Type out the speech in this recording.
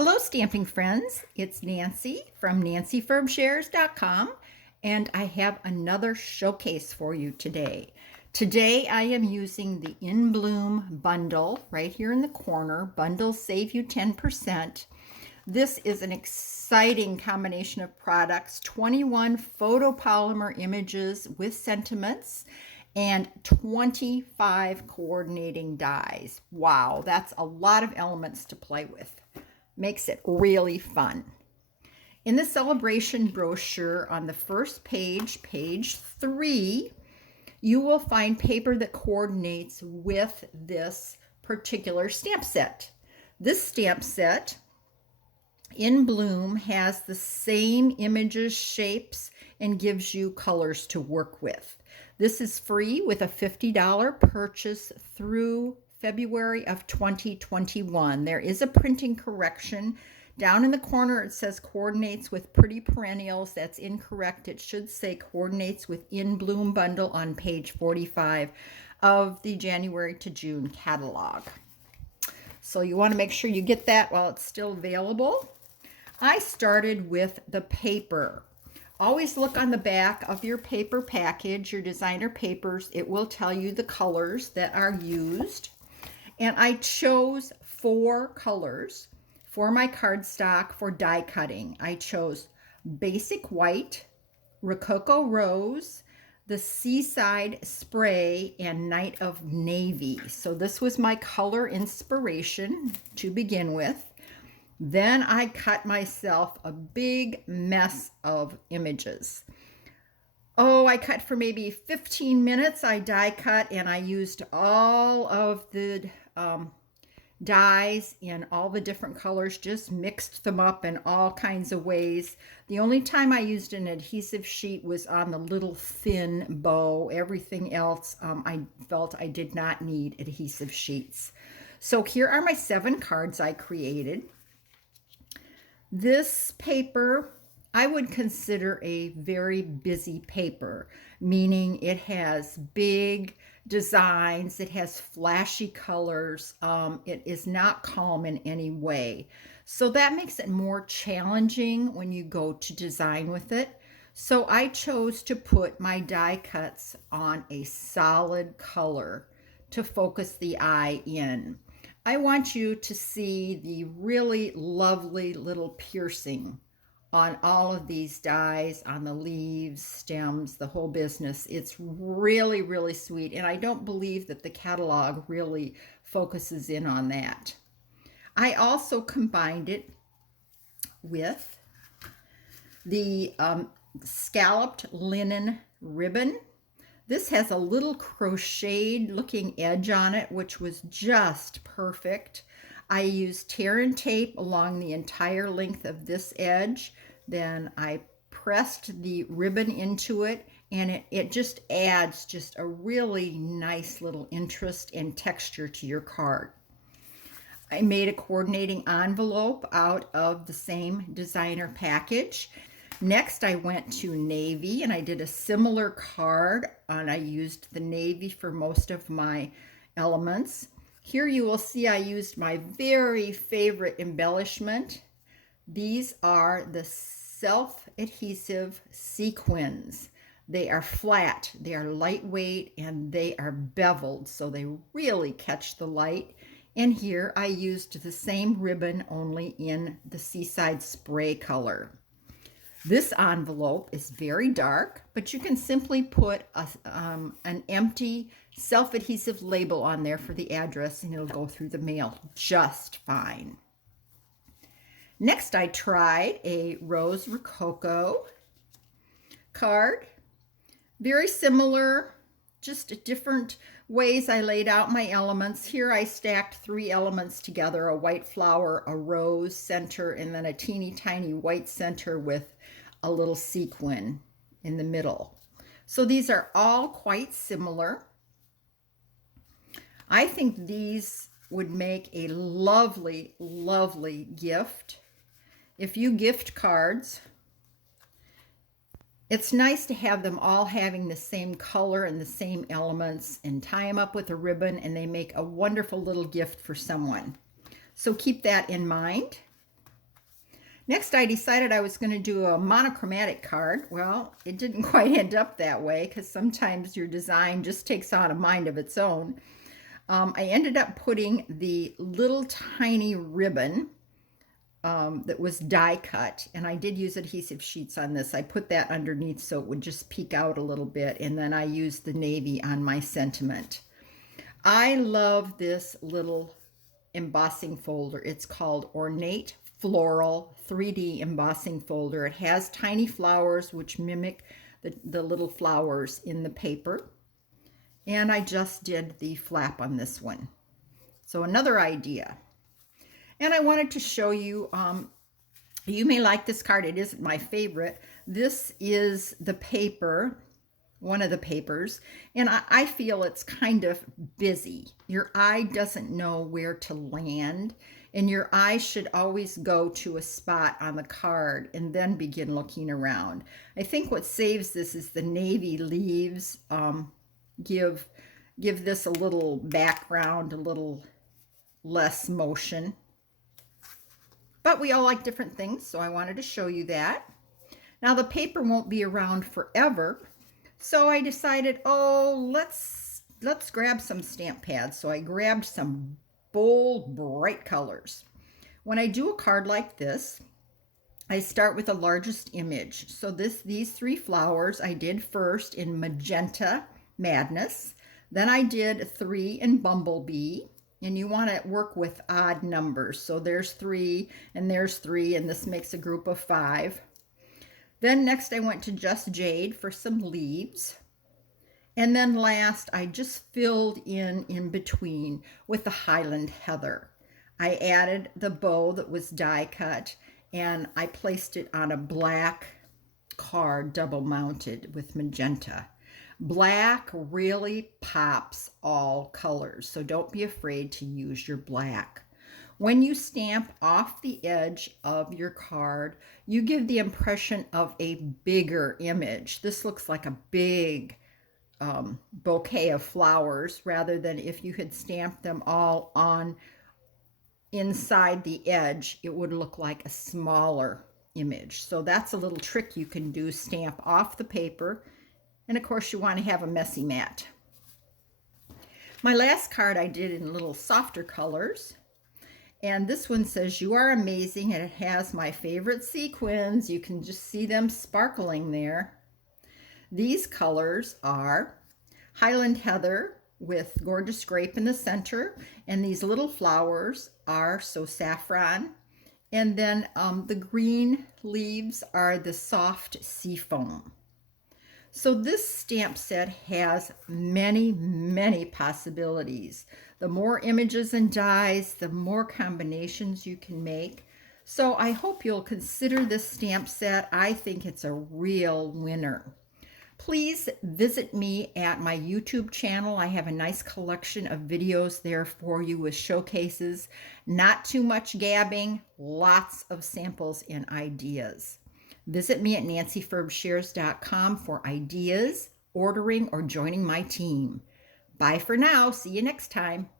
Hello, stamping friends. It's Nancy from nancyferbshares.com, and I have another showcase for you today. Today I am using the In Bloom bundle right here in the corner. Bundles save you 10%. This is an exciting combination of products, 21 photopolymer images with sentiments and 25 coordinating dies. Wow, that's a lot of elements to play with. Makes it really fun. In the celebration brochure on the first page, page 3, you will find paper that coordinates with this particular stamp set. This stamp set, In Bloom, has the same images, shapes, and gives you colors to work with. This is free with a $50 purchase through February of 2021. There is a printing correction. Down in the corner it says coordinates with pretty perennials. That's incorrect. It should say coordinates with In Bloom bundle on page 45 of the January to June catalog. So you want to make sure you get that while it's still available. I started with the paper. Always look on the back of your paper package, your designer papers. It will tell you the colors that are used. And I chose 4 colors for my cardstock for die cutting. I chose Basic White, Rococo Rose, the Seaside Spray, and Night of Navy. So this was my color inspiration to begin with. Then I cut myself a big mess of images. Oh, I cut for maybe 15 minutes. I die cut and I used all of the dies in all the different colors, just mixed them up in all kinds of ways. The only time I used an adhesive sheet was on the little thin bow. Everything else, I felt I did not need adhesive sheets. So here are my 7 cards I created. This paper I would consider a very busy paper, meaning it has big designs, it has flashy colors, it is not calm in any way. So that makes it more challenging when you go to design with it. So I chose to put my die cuts on a solid color to focus the eye in. I want you to see the really lovely little piercing on all of these dies, on the leaves, stems, the whole business. It's really, really sweet. And I don't believe that the catalog really focuses in on that. I also combined it with the scalloped linen ribbon. This has a little crocheted looking edge on it, which was just perfect. I used tear and tape along the entire length of this edge. Then I pressed the ribbon into it, and it just adds just a really nice little interest and texture to your card. I made a coordinating envelope out of the same designer package. Next, I went to navy, and I did a similar card, and I used the navy for most of my elements. Here you will see I used my very favorite embellishment. These are the self-adhesive sequins. They are flat, they are lightweight, and they are beveled, so they really catch the light. And here I used the same ribbon, only in the Seaside Spray color. This envelope is very dark, but you can simply put an empty self-adhesive label on there for the address, and it'll go through the mail just fine. Next, I tried a Rose Rococo card. Very similar, just different ways I laid out my elements. Here I stacked 3 elements together, a white flower, a rose center, and then a teeny tiny white center with a little sequin in the middle. So these are all quite similar. I think these would make a lovely, lovely gift. If you gift cards, it's nice to have them all having the same color and the same elements, and tie them up with a ribbon, and they make a wonderful little gift for someone. So keep that in mind. Next, I decided I was going to do a monochromatic card. Well, it didn't quite end up that way because sometimes your design just takes on a mind of its own. I ended up putting the little tiny ribbon that was die cut, and I did use adhesive sheets on this. I put that underneath so it would just peek out a little bit, and then I used the navy on my sentiment. I love this little embossing folder. It's called Ornate Floral 3D Embossing Folder. It has tiny flowers which mimic the little flowers in the paper. And I just did the flap on this one. So another idea. And I wanted to show you, you may like this card. It isn't my favorite. This is the paper, one of the papers, and I feel it's kind of busy. Your eye doesn't know where to land, and your eye should always go to a spot on the card and then begin looking around. I think what saves this is the navy leaves. Give this a little background, a little less motion. But we all like different things, so I wanted to show you that. Now the paper won't be around forever, so I decided, oh, let's grab some stamp pads. So I grabbed some bold, bright colors. When I do a card like this, I start with the largest image. So these three flowers I did first in Magenta Madness. Then I did 3 in Bumblebee. And you want to work with odd numbers. So there's 3 and there's 3, and this makes a group of 5. Then next I went to Just Jade for some leaves. And then last I just filled in between with the Highland Heather. I added the bow that was die cut, and I placed it on a black card double mounted with magenta. Black really pops all colors, so don't be afraid to use your black. When you stamp off the edge of your card, you give the impression of a bigger image. This looks like a big bouquet of flowers rather than if you had stamped them all on inside the edge, it would look like a smaller image. So that's a little trick you can do. Stamp off the paper. And of course you want to have a messy mat. My last card I did in little softer colors. And this one says, "You are amazing," and it has my favorite sequins. You can just see them sparkling there. These colors are Highland Heather with gorgeous grape in the center. And these little flowers are So Saffron. And then the green leaves are the soft Seafoam. So this stamp set has many, many possibilities. The more images and dies, the more combinations you can make. So I hope you'll consider this stamp set. I think it's a real winner. Please visit me at my YouTube channel. I have a nice collection of videos there for you with showcases. Not too much gabbing, lots of samples and ideas. Visit me at nancyferbshares.com for ideas, ordering, or joining my team. Bye for now. See you next time.